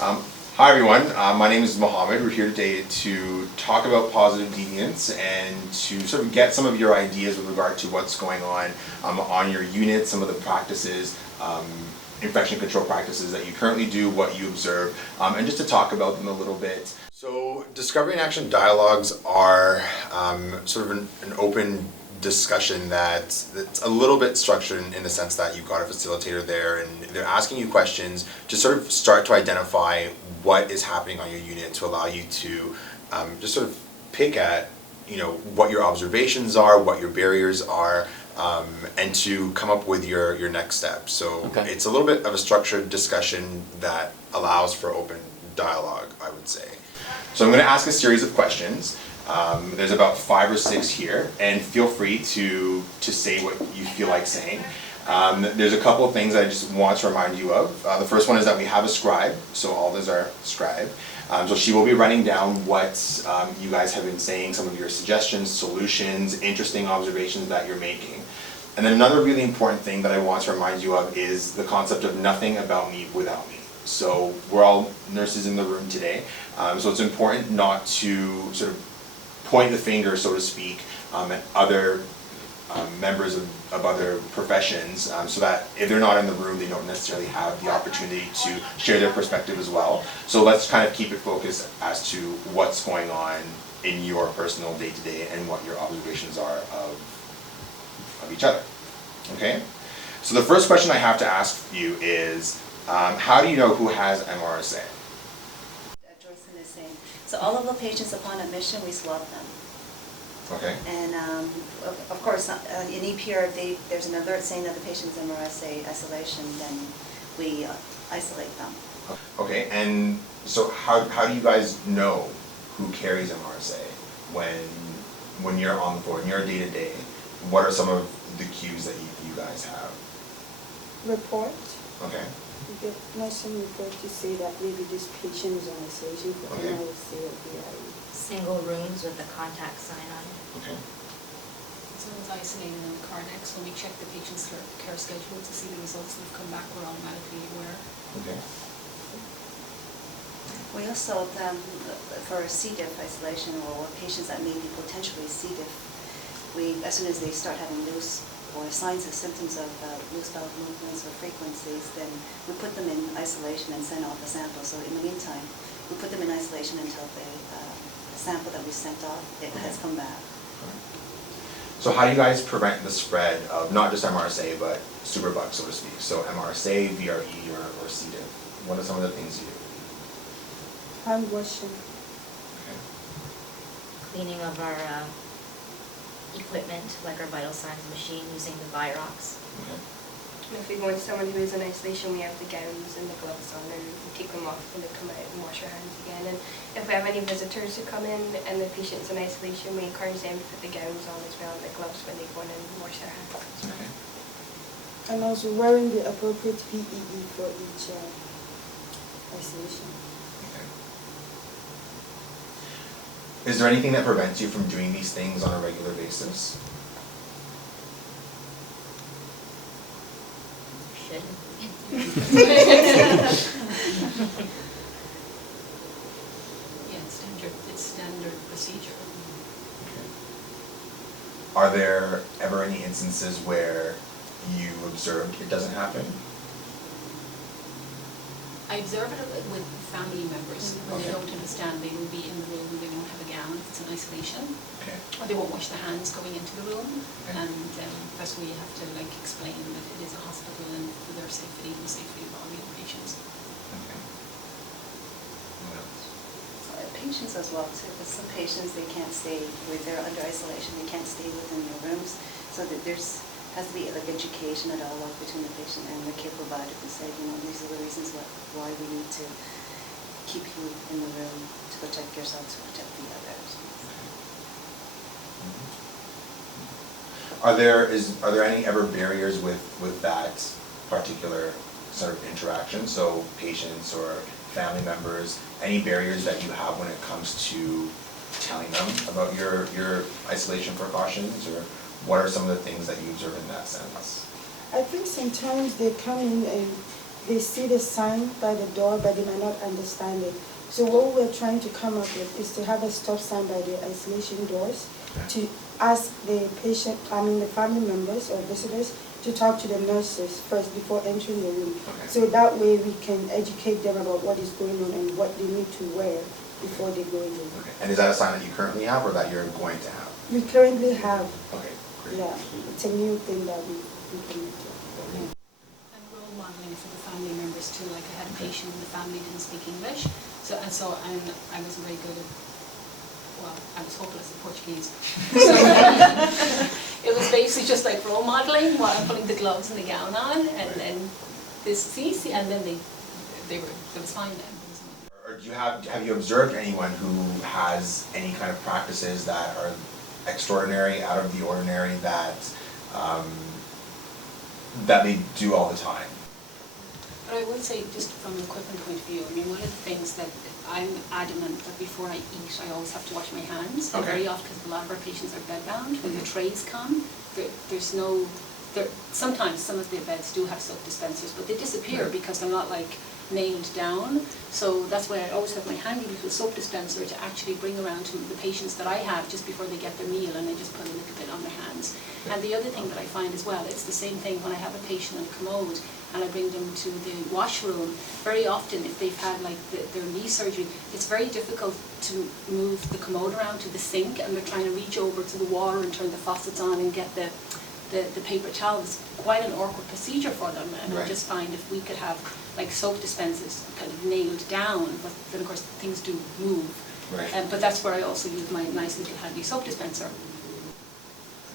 Hi everyone, my name is Mohammed. We're here today to talk about positive deviance and to sort of get some of your ideas with regard to what's going on your unit, some of the practices, infection control practices that you currently do, what you observe, and just to talk about them a little bit. So discovery and action dialogues are sort of an open discussion that's a little bit structured in the sense that you've got a facilitator there and they're asking you questions to sort of start to identify what is happening on your unit to allow you to just sort of pick at, you know, what your observations are, what your barriers are, and to come up with your next step. So it's a little bit of a structured discussion that allows for open dialogue, I would say. So I'm going to ask a series of questions. There's about 5 or 6 here, and feel free to say what you feel like saying. There's a couple of things I just want to remind you of. The first one is that we have a scribe, so all those are scribe. So she will be writing down what you guys have been saying, some of your suggestions, solutions, interesting observations that you're making. And then another really important thing that I want to remind you of is the concept of nothing about me without me. So we're all nurses in the room today, so it's important not to sort of point the finger, so to speak, at other members of other professions, so that if they're not in the room, they don't necessarily have the opportunity to share their perspective as well. So let's kind of keep it focused as to what's going on in your personal day-to-day and what your observations are of each other. Okay? So the first question I have to ask you is, how do you know who has MRSA? So all of the patients upon admission, we swab them. Okay. And of course, in EPR, there's an alert saying that the patient's MRSA isolation, then we isolate them. Okay, and so how do you guys know who carries MRSA when you're on the floor, in your day-to-day? What are some of the cues that you guys have? Report. Okay. You get nursing report to say that maybe this patient is on isolation for MRSA or VIE. Single rooms with a contact sign on it. Okay. So it's isolated in the Cardex. When we check the patient's care schedule to see the results that have come back, we're automatically aware. Okay. We also, for C. diff isolation or patients that may be potentially C. diff, as soon as they start having loose or signs or symptoms of loose bowel movements or frequencies, then we put them in isolation and send off a sample. So in the meantime, we put them in isolation until the sample that we sent off has come back. So how do you guys prevent the spread of not just MRSA, but superbugs, so to speak? So MRSA, VRE, or C. diff. What are some of the things you do? Hand washing. Okay. Cleaning of our equipment, like our vital signs machine, using the Virox. Okay. If we go into someone who is in isolation, we have the gowns and the gloves on, and we take them off when they come out and wash our hands again. And if we have any visitors who come in and the patient's in isolation, we encourage them to put the gowns on as well and the gloves when they go in and wash their hands as well. Okay. And also wearing the appropriate PPE for each isolation. Okay. Is there anything that prevents you from doing these things on a regular basis? Shouldn't. Yeah, it's standard procedure. Okay. Are there ever any instances where you observed it doesn't happen? I observe it with family members. When they don't understand, they will be in the room, they won't have a gown, it's in isolation. Okay. Or they won't wash their hands going into the room. Okay. And first we have to explain that it is a hospital and for their safety and the safety of all the patients. Okay. What else? Patients as well too, because some patients, they can't stay, when they're under isolation, they can't stay within their rooms. So that has to be education and dialogue between the patient and the care provider to say, these are the reasons why we need to keep you in the room to protect yourself, to protect the others. Are there any ever barriers with that particular sort of interaction? So patients or family members, any barriers that you have when it comes to telling them about your isolation precautions, or what are some of the things that you observe in that sense? I think sometimes they come in and they see the sign by the door, but they might not understand it. So what we're trying to come up with is to have a stop sign by the isolation doors to ask the the family members or visitors to talk to the nurses first before entering the room. Okay. So that way we can educate them about what is going on and what they need to wear before they go in the room. Okay. And is that a sign that you currently have or that you're going to have? We currently have, Okay, great. yeah, it's a new thing that we implemented. And role modeling for the family members too, like I had a patient and the family didn't speak English, and I wasn't very good at, well, I was hopeless at Portuguese. So it was basically just like role modeling while I'm putting the gloves and the gown on, and then and then it was fine then. Or have you observed anyone who has any kind of practices that are extraordinary, out of the ordinary, that they do all the time? But I would say, just from an equipment point of view, I mean, one of the things that I'm adamant that before I eat, I always have to wash my hands. And very often, because a lot of our patients are bedbound, when the trays come, sometimes some of the beds do have soap dispensers, but they disappear because they're not like nailed down. So that's why I always have my handy little soap dispenser to actually bring around to the patients that I have just before they get their meal, and I just put a little bit on their hands. And the other thing that I find as well, it's the same thing when I have a patient on a commode and I bring them to the washroom. Very often, if they've had like their knee surgery, it's very difficult to move the commode around to the sink, and they're trying to reach over to the water and turn the faucets on and get the paper towel. It's quite an awkward procedure for them, and I just find if we could have like soap dispensers kind of nailed down, but then of course things do move. Right. But that's where I also use my nice little handy soap dispenser.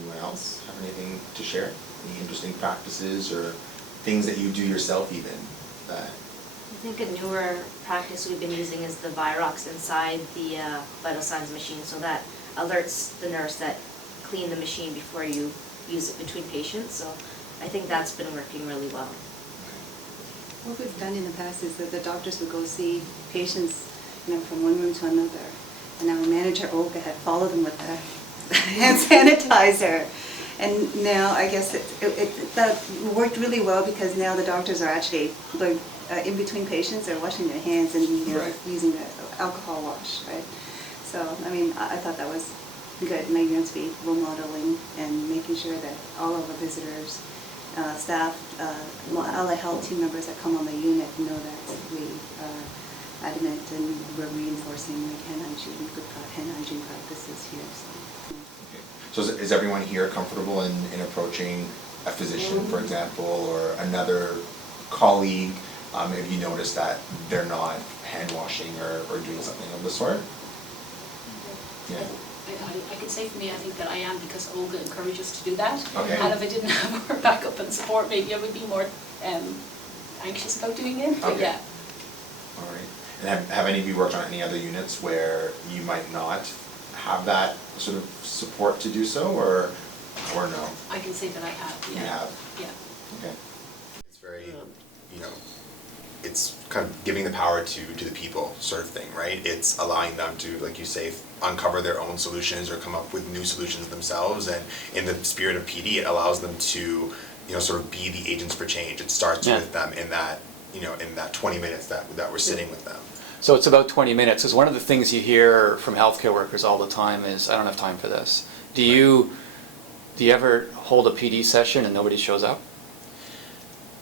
Anyone else have anything to share? Any interesting practices or things that you do yourself even? I think a newer practice we've been using is the Virox inside the vital signs machine, so that alerts the nurse that clean the machine before you use it between patients. So I think that's been working really well. What we've done in the past is that the doctors would go see patients, from one room to another, and our manager Olga had followed them with a hand sanitizer. And now I guess that worked really well, because now the doctors are actually going in between patients, they're washing their hands and using the alcohol wash, right? So I thought that was good, and I to be role modeling and making sure that all of our visitors, staff, all the health team members that come on the unit know that we are adamant and we're reinforcing like good hand hygiene practices here. So is everyone here comfortable in approaching a physician, for example, or another colleague, if you notice that they're not hand washing or doing something of the sort? Yeah. I can say for me, I think that I am, because Olga encourages us to do that. Okay. And if I didn't have her backup and support, maybe I would be more anxious about doing it. But Okay. yeah. All right. And have any of you worked on any other units where you might not have that sort of support to do so, or no? I can say that I have. Yeah. You have? Yeah. Okay. It's very, it's kind of giving the power to the people sort of thing, right? It's allowing them to, like you say, uncover their own solutions or come up with new solutions themselves, and in the spirit of PD, it allows them to, sort of be the agents for change. It starts with them in that, in that 20 minutes that we're sitting with them. So it's about 20 minutes, because one of the things you hear from healthcare workers all the time is, I don't have time for this. Do you ever hold a PD session and nobody shows up?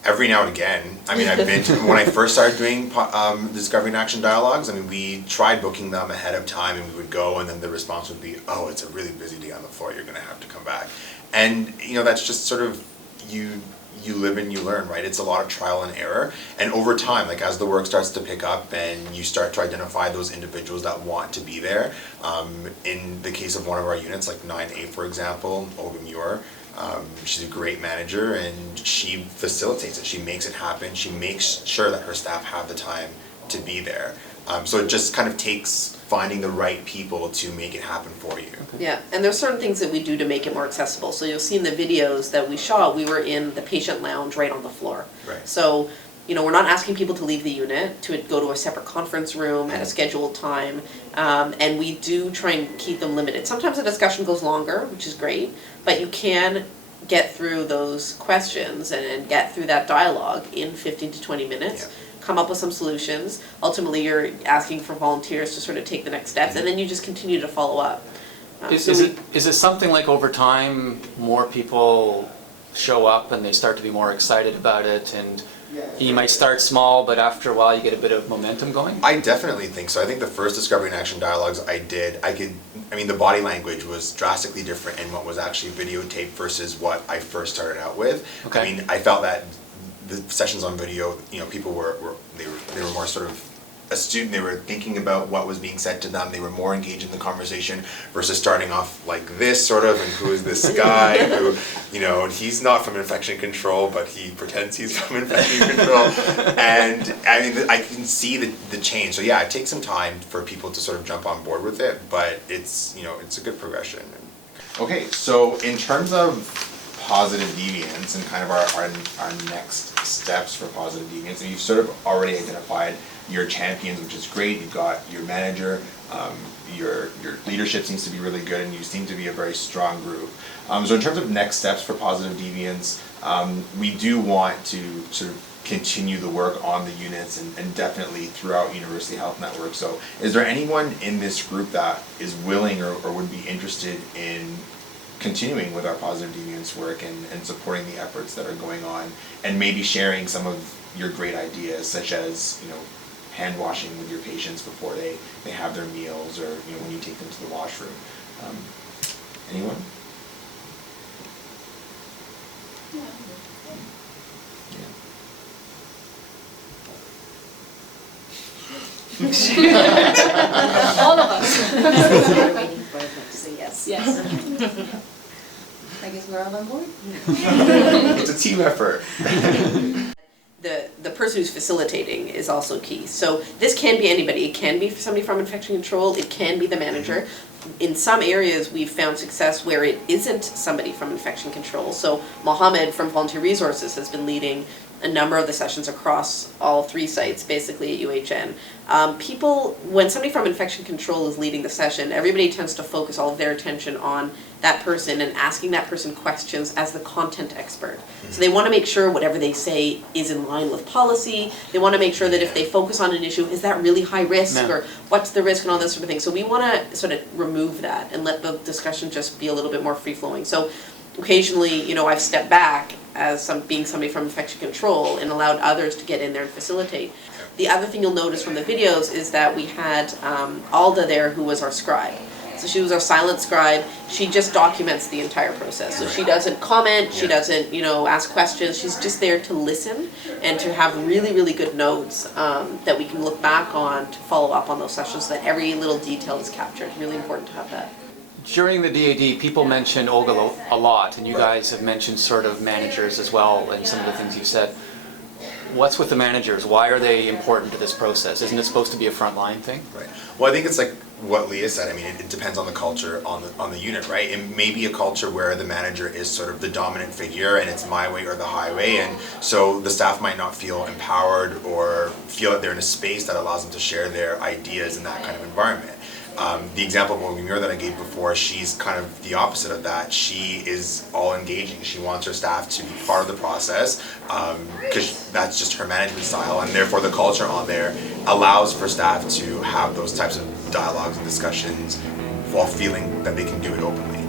Every now and again. I've been to, when I first started doing the Discovery and Action Dialogues, we tried booking them ahead of time, and we would go, and then the response would be, oh, it's a really busy day on the floor, you're going to have to come back. And, that's just sort of, you live and you learn, right? It's a lot of trial and error. And over time, like as the work starts to pick up and you start to identify those individuals that want to be there, in the case of one of our units, like 9A, for example, Olga Muir, she's a great manager, and she facilitates it. She makes it happen. She makes sure that her staff have the time to be there. So it just kind of takes finding the right people to make it happen for you. Yeah, and there's certain things that we do to make it more accessible. So you'll see in the videos that we shot, we were in the patient lounge right on the floor. Right. So, we're not asking people to leave the unit, to go to a separate conference room at a scheduled time, and we do try and keep them limited. Sometimes the discussion goes longer, which is great, but you can get through those questions and get through that dialogue in 15 to 20 minutes. Yeah. Come up with some solutions. Ultimately, you're asking for volunteers to sort of take the next steps, and then you just continue to follow up. Is So it something like over time, more people show up and they start to be more excited about it, and you might start small, but after a while you get a bit of momentum going? I definitely think so. I think the first Discovery and Action dialogues I did, the body language was drastically different in what was actually videotaped versus what I first started out with. Okay. I mean, I felt that the sessions on video, people were more sort of astute, they were thinking about what was being said to them, they were more engaged in the conversation versus starting off like this sort of, and who is this guy who, he's not from infection control, but he pretends he's from infection control. And I can see the change. So yeah, it takes some time for people to sort of jump on board with it, but it's a good progression. Okay, so in terms of Positive Deviance and kind of our next steps for Positive Deviance, and you've sort of already identified your champions, which is great. You've got your manager, your leadership seems to be really good, and you seem to be a very strong group. So in terms of next steps for Positive Deviance, we do want to sort of continue the work on the units and definitely throughout University Health Network. So is there anyone in this group that is willing or would be interested in continuing with our Positive Deviance work and supporting the efforts that are going on, and maybe sharing some of your great ideas, such as hand washing with your patients before they have their meals, or when you take them to the washroom? Anyone? All of us. We're waiting for them to say yes. Yes. I guess we're all on board? It's a team effort. the person who's facilitating is also key. So this can be anybody. It can be somebody from infection control. It can be the manager. In some areas, we've found success where it isn't somebody from infection control. So Mohammed from Volunteer Resources has been leading a number of the sessions across all 3 sites, basically at UHN. When somebody from infection control is leading the session, everybody tends to focus all of their attention on that person and asking that person questions as the content expert. So they want to make sure whatever they say is in line with policy. They want to make sure that if they focus on an issue, is that really high risk, or what's the risk, and all this sort of thing. So we want to sort of remove that and let the discussion just be a little bit more free-flowing. So occasionally, I've stepped back as being somebody from infection control and allowed others to get in there and facilitate. The other thing you'll notice from the videos is that we had Alda there, who was our scribe. So she was our silent scribe. She just documents the entire process. So she doesn't comment, she doesn't, ask questions. She's just there to listen and to have really, really good notes that we can look back on to follow up on those sessions, so that every little detail is captured. Really important to have that. During the DAD, people mentioned Olga a lot, and you guys have mentioned sort of managers as well, and some of the things you said. What's with the managers? Why are they important to this process? Isn't it supposed to be a frontline thing? Right. Well, I think it's like what Leah said. It depends on the culture on the unit, right? It may be a culture where the manager is sort of the dominant figure, and it's my way or the highway, and so the staff might not feel empowered or feel that they're in a space that allows them to share their ideas in that kind of environment. The example of Mogimir that I gave before, she's kind of the opposite of that. She is all engaging. She wants her staff to be part of the process because that's just her management style, and therefore the culture on there allows for staff to have those types of dialogues and discussions while feeling that they can do it openly.